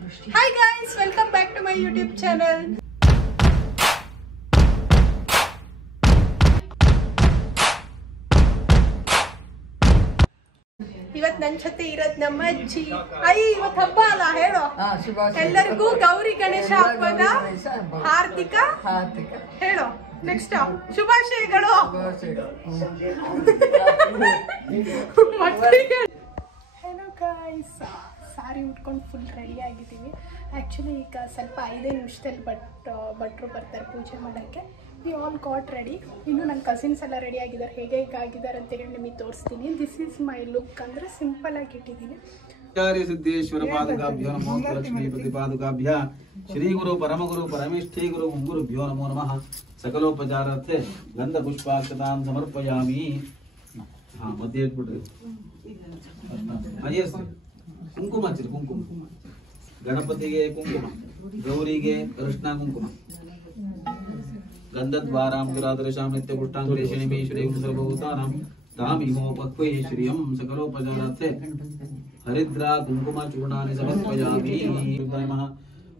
Hi guys, welcome back to my YouTube channel. ಇವತ್ತು ನನ್ನ ಜೊತೆ ಇರೋದು ನಮ್ಮ ಅಜ್ಜಿ. ಇವತ್ತು ಹಬ್ಬ ಅಲ್ಲ ಹೇಳೋ. ಎಲ್ಲರಿಗೂ ಗೌರಿ ಗಣೇಶ ಹಬ್ಬದ ಹಾರ್ದಿಕ ಹೇಳೋ. ನೆಕ್ಸ್ಟ್ ಶುಭಾಶಯಗಳು. ಹೆಲೋ ಗಾಯ್ಸ್, ಸಾರಿ ಉಟ್ಕೊಂಡು ಫುಲ್ ರೆಡಿ ಆಗಿದ್ದೀವಿ. ಆ್ಯಕ್ಚುಲಿ ಈಗ ಸ್ವಲ್ಪ 5 ನಿಮಿಷದಲ್ಲಿ ಭಟ್ರು ಬರ್ತಾರೆ ಪೂಜೆ ಮಾಡೋಕ್ಕೆ. We all got ready. ಇನ್ನು ನನ್ನ ಕಸಿನ್ಸ್ ಎಲ್ಲ ರೆಡಿ ಆಗಿದ್ದಾರೆ. ಹೇಗೆ ಆಗಿದ್ದಾರೆ ಅಂತೇಳಿ ನಿಮಗೆ ತೋರಿಸ್ತೀನಿ. This is my look. ಅಂದರೆ ಸಿಂಪಲ್ ಆಗಿ ಇಟ್ಟಿದ್ದೀನಿ. ಸಿದ್ದೇಶ್ವರ ಪಾದುಕಾಭ್ಯೋ ನಮೋ ಲಕ್ಷ್ಮೀ ಪ್ರತಿಪಾದುಕಾಭ್ಯ ಶ್ರೀ ಗುರು ಪರಮಗುರು ಪರಮೇಷ್ಠಿ ಗುರು ಗುರುಭ್ಯೋ ನಮೋ ನಮಃ. ಸಕಲೋಪಚಾರಾರ್ಥೆ ಗಂಧ ಪುಷ್ಪಾಕ್ಷತಾನ್ ಸಮರ್ಪಯಾಮಿ. ಮಧ್ಯೆ ಇಟ್ಬಿಟ್ರಿ ಕುಂಕುಮ ಹಚ್ಚಿರಿ. ಕುಂಕುಮ ಗಣಪತಿಗೆ ಕುಂಕುಮ, ಗೌರಿಗೆ ಕೃಷ್ಣ ಕುಂಕುಮ. ಗಂಧದ್ವಾರಾಂಗುರಾದರ್ಶಾಂ ನಿತ್ಯ ಪುಷ್ಟಾಂಗುರೇಶಿಣಿಮೇ ಶ್ರೀ ಸರ್ವಭೂತಾನಾಂ ತಾಮಿಮೋಪಕ್ವೇ ಶ್ರಿಯಂ. ಸಕಲೋಪಚಾರಾರ್ಥೆ ಹರಿದ್ರಾ ಕುಂಕುಮ ಚೂರ್ಣಾನಿ ಸಮರ್ಪಯಾಮಿ. ನಮಃ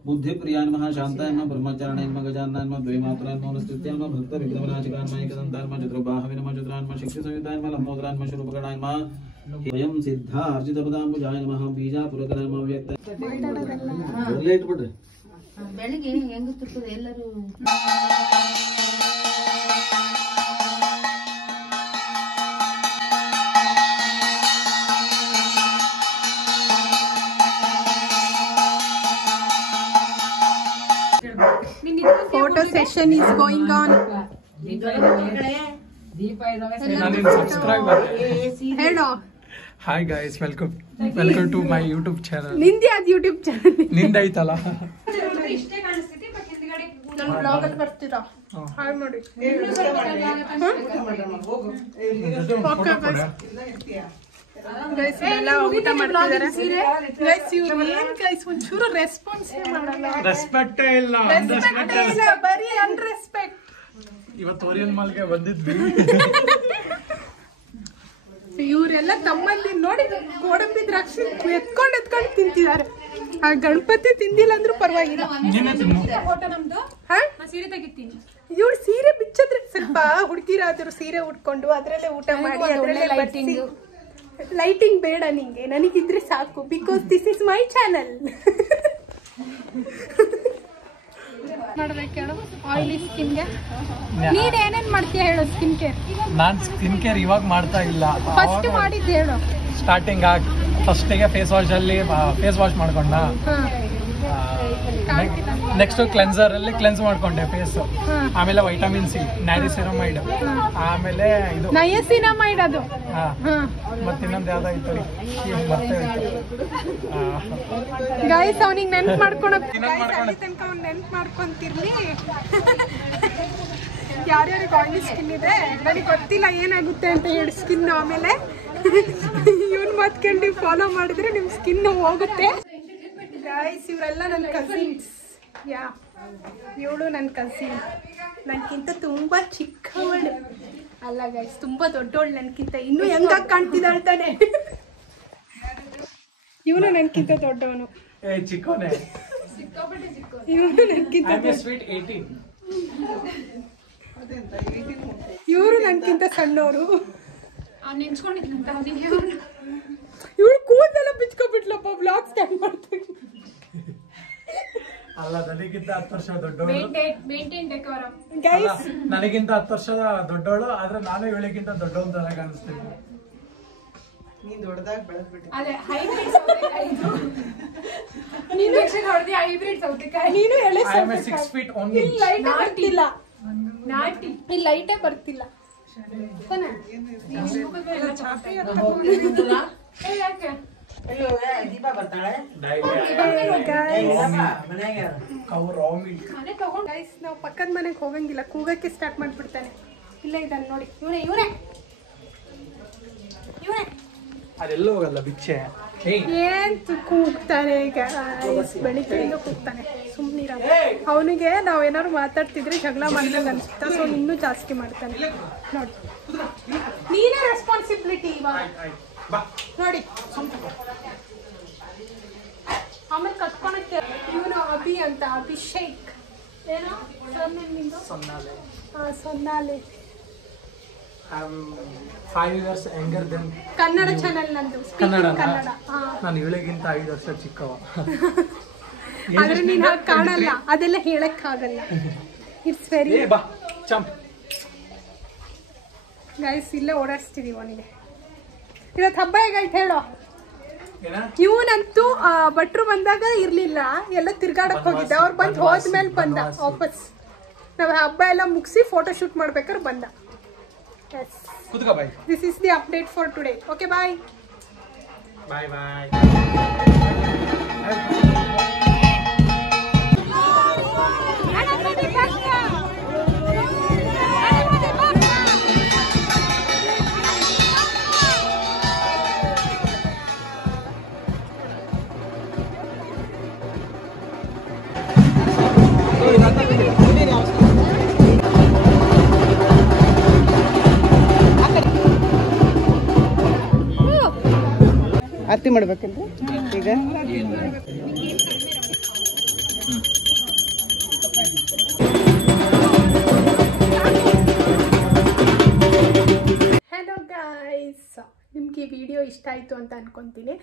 बुद्धि प्रियाय नमः, शांताय नमः, ब्रह्मचारिणे नमः, गजाननाय नमः, द्वैमात्राय नमः, स्तुत्याय नमः, भक्त विघ्नविनाशकाय नमः, एकदन्ताय नमः, चतुर्बाहवे नमः, चतुराय नमः, शिक्षि संयुताय नमः, लंबोदराय नमः, शूर्पकर्णाय नमः, वयं सिद्धा अर्जितपदाम्बुजाय नमः, बीजापुरकराय नमः, व्यक्त ಲೇಟ್ ಬಿಡ್ರಿ. ಬೆಳಿಗ್ಗೆ ಹೆಂಗ್ ತುರ್ತದೆ ಎಲ್ಲರೂ. Photo session is going on. Hello. Hi guys, welcome to my YouTube channel. ನಿಂದಿ ಅದು YouTube ಚಾನೆಲ್ ನಿಂದೈತಲ್ಲ. ನನ್ನ ಬ್ಲಾಗ್ ಅಲ್ಲಿ ಬರ್ತೀರಾ? ಹಾಯ್ ಮಾಡಿ. ಗೈಸ್ ಎಲ್ಲ ಊಟ ಮಾಡ್ತಿದ್ದಾರೆ. ಗೈಸ್ ಇವ್ರು ಏನ್ ಗೈಸ್ ಒಂಚೂರು ರೆಸ್ಪಾನ್ಸ್ ಮಾಡಲ್ಲ. ರೆಸ್ಪೆಕ್ಟ್ ಇಲ್ಲ, ಬರೀ ಅನ್ರೆಸ್ಪೆಕ್ಟ್. ಇವತ್ತು ಓರಿಯನ್ ಮಾಲ್ಗೆ ಬಂದಿದ್ವಿ. ಇವರೆಲ್ಲ ತಮ್ಮಲ್ಲಿ ನೋಡಿ ಗೋಡಂಬಿ ದ್ರಾಕ್ಷಿ ಎತ್ಕೊಂಡು ತಿಂತಿದ್ದಾರೆ. ಆ ಗಣಪತಿ ತಿಂದಿಲ್ಲ ಅಂದ್ರೂ ಪರವಾಗಿಲ್ಲ. ಇವ್ರು ಸೀರೆ ಬಿಚ್ಚಿದ್ರೆ ಸ್ವಲ್ಪ ಹುಡುಗಿರಾದ್ರು ಸೀರೆ ಉಟ್ಕೊಂಡು ಅದ್ರಲ್ಲೇ ಊಟ ಮಾಡಿ ಅದ್ರಲ್ಲೇ ಲೈಟಿಂಗ್ ಬೇಡ ನಿಂಗೆ, ನನಗಿದ್ರೆ ಸಾಕು. Because this is my channel. ಮಾಡ್ಬೇಕು ಆಯಿಲಿ ಸ್ಕಿನ್ಗೆ ನೀನ್ ಏನೇನ್ ಮಾಡ್ತೀಯ ಹೇಳು? ಸ್ಕಿನ್ ಕೇರ್ ನಾನ್ ಸ್ಕಿನ್ ಕೇರ್ ಇವಾಗ ಮಾಡ್ತಾ ಇಲ್ಲ. ಫಸ್ಟ್ ಮಾಡಿದ್ದು ಹೇಳು. ಸ್ಟಾರ್ಟಿಂಗ್ ಫಸ್ಟಿಗೆ ಫೇಸ್ ವಾಶ್ ಮಾಡ್ಕೊಂಡ. ನೆಕ್ಸ್ಟ್ ಕ್ಲೆನ್ಸರ್ ಅಲ್ಲಿ ಕ್ಲೆನ್ಸ್ ಮಾಡ್ಕೊಂಡೆ ಫೇಸ್. ಆಮೇಲೆ ವೈಟಮಿನ್ ಸಿ, ನ್ಯಾರಿಸಿನಮೈಡ್, ಆಮೇಲೆ ಇದು ನಯಸಿನಮೈಡ್ ಅದು. ಮತ್ತೆ ಇನ್ನೊಂದು ಯಾವ್ದಾಯ್ತು ಮತ್ತೆ ಗೈಸ್ ಅವನಿಗೆ ನೆನ್ಪು ತನಕ ಅವ್ನು ನೆನ್ಪು ಮಾಡ್ಕೊಂತಿರ್ಲಿ. ಯಾರ್ಯಾರಿಗೆ ಆಯಿಲಿ ಸ್ಕಿನ್ ಇದೆ ನನಗೆ ಗೊತ್ತಿಲ್ಲ ಏನಾಗುತ್ತೆ ಅಂತ ಹೇಳಿ ಸ್ಕಿನ್. ಆಮೇಲೆ ಇವ್ನು ಮತ್ಕೊಂಡು ನೀವು ಫಾಲೋ ಮಾಡಿದ್ರೆ ನಿಮ್ಮ ಸ್ಕಿನ್ ಹೋಗುತ್ತೆ. ಗೈಸ್ ಇವರೆಲ್ಲ ನನ್ನ ಕಸಿನ್ಸ್. ಇವಳು ನನ್ನ ಕಸಿನ್. ನನಗಿಂತ ತುಂಬ ಚಿಕ್ಕವಳು ಅಲ್ಲ ಗೈಸ್, ತುಂಬ ದೊಡ್ಡವಳು ನನಗಿಂತ. ಇನ್ನೂ ಹೆಂಗಾಗಿ ಕಾಣ್ತಿದ್ದಾಳೆ ತಾನೆ. ಇವನು ನನಗಿಂತ ದೊಡ್ಡವನು. ಚಿಕ್ಕವನೇ. ಇವನು ನನಗಿಂತ ಇವರು ನನಗಿಂತ ಸಣ್ಣವರು. ಇವಳು ಕೂದಲೆಲ್ಲ ಬಿಚ್ಕೊಬಿಟ್ಲಪ್ಪ. ಬ್ಲಾಗ್ ಸ್ಟಾರ್ಟ್ ಮಾಡ್ತೀನಿ. ಅಲ್ಲ, ನನಗಿಂತ 10 ವರ್ಷ ದೊಡ್ಡವಳು. ಗೈಸ್ ನನಗಿಂತ 10 ವರ್ಷದ ದೊಡ್ಡವಳು, ಆದ್ರೆ ನಾನು ಇವಳಿಗಿಂತ ದೊಡ್ಡವಳು ತರ ಕಾಣಿಸ್ತೀನಿ. ನೀನ್ ದೊಡ್ಡದಾಗಿ ಬೆಳೆದ್ಬಿಟ್ಟಿ. ನೀನು ಎಳೆ 6 feet only. ಬರ್ತಿಲ್ಲ. ಇಲ್ಲಿ ಲೈಟೇ ಬರ್ತಿಲ್ಲ. ದೀಪಾ ಬರ್ತಾಳೆ. ನಾವು ಪಕ್ಕದ ಮನೆಗೆ ಹೋಗಂಗಿಲ್ಲ, ಕೂಗಕ್ಕೆ ಸ್ಟಾರ್ಟ್ ಮಾಡ್ಬಿಡ್ತಾನೆ. ಇಲ್ಲ ಇದ್ದಾನೆ ನೋಡಿ, ಇವನೇ ಅದೆಲ್ಲ ಹೋಗಲ್ಲ ಭಿಕ್ಷೆ. ಏನ್ ಕೂಗ್ತಾನೆ ಬೆಳಿಗ್ಗೆಯಿಂದ ಕೂಗ್ತಾನೆ. ಸುಮ್ಮನಿರ. ಅವನಿಗೆ ನಾವು ಏನಾದ್ರು ಮಾತಾಡ್ತಿದ್ರೆ ಜಗಳ ಮಾಡ್ದಂಗೆ ಅನ್ಸುತ್ತಾ, ಸೊ ಇನ್ನೂ ಜಾಸ್ತಿ ಮಾಡ್ತಾನೆ ನೋಡಿ. ನೀನೇ ರೆಸ್ಪಾನ್ಸಿಬಿಲಿಟಿ ಇವಾಗ ನೋಡಿ. ಆಮೇಲೆ ಕತ್ಕೊಳಕ್ಕೆ ಇವನು ಅಭಿ ಅಂತ, ಅಭಿಷೇಕ್ ಏನೋ ನಿಂದು ಸೊನ್ನಾಲೆ. ಸೊನ್ನಾಲೆ. 5 years younger than Kannada channel ನಂದು. ಕನ್ನಡ. ಹಾ. ನಾನು ಇವಳಿಗಿಂತ 5 ವರ್ಷ ಚಿಕ್ಕವ. ಆದ್ರೆ ನೀನ್ ಹಾಗೆ ಕಾಣಲ್ಲ, ಅದೆಲ್ಲ ಹೇಳಕ್ ಆಗಲ್ಲ. ಇಟ್ಸ್ ವೆರಿ ಬಾ ಚಂಪ್ ಗೈಸ್. ಇಲ್ಲೇ ಓಡಾಡಿಸ್ತೀವಿ ಅವನಿಗೆ. ಇವತ್ತು ಹಬ್ಬ ಹೇಗಾಯ್ತು ಹೇಳೋ. ಏನ ಇವನಂತೂ ಭಟ್ರು ಬಂದಾಗ ಇರ್ಲಿಲ್ಲ, ಎಲ್ಲ ತಿರ್ಗಾಡಕ್ ಹೋಗಿದ್ದ. ಅವ್ರು ಬಂದು ಹೋದ್ಮೇಲೆ ಬಂದ ವಾಪಸ್. ನಾವು ಹಬ್ಬ ಎಲ್ಲ ಮುಗಿಸಿ ಫೋಟೋ ಶೂಟ್ ಮಾಡ್ಬೇಕಾದ್ರೆ ಬಂದ. ಕುತ್ಕೋ boy. This is the update for today. Okay bye bye bye. ಆರತಿ ಮಾಡ್ಬೇಕಂದ್ರೆ ಈಗ ಹಲೋ ಗಾಯ್ಸ್, ನಿಮ್ಗೆ ಈ ವಿಡಿಯೋ ಇಷ್ಟ ಆಯಿತು ಅಂತ ಅನ್ಕೊತೀನಿ.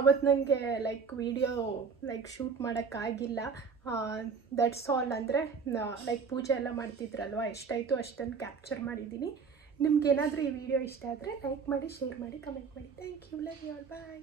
ಅವತ್ತು ನನಗೆ ವಿಡಿಯೋ ಶೂಟ್ ಮಾಡೋಕ್ಕಾಗಿಲ್ಲ. That's all. ಅಂದರೆ ಪೂಜೆ ಎಲ್ಲ ಮಾಡ್ತಿದ್ರಲ್ವ, ಎಷ್ಟಾಯಿತು ಅಷ್ಟನ್ನು ಕ್ಯಾಪ್ಚರ್ ಮಾಡಿದ್ದೀನಿ. ನಿಮ್ಗೆ ಏನಾದರೂ ಈ ವಿಡಿಯೋ ಇಷ್ಟ ಆದರೆ ಲೈಕ್ ಮಾಡಿ, ಶೇರ್ ಮಾಡಿ, ಕಮೆಂಟ್ ಮಾಡಿ. Thank you. Love you all. Bye.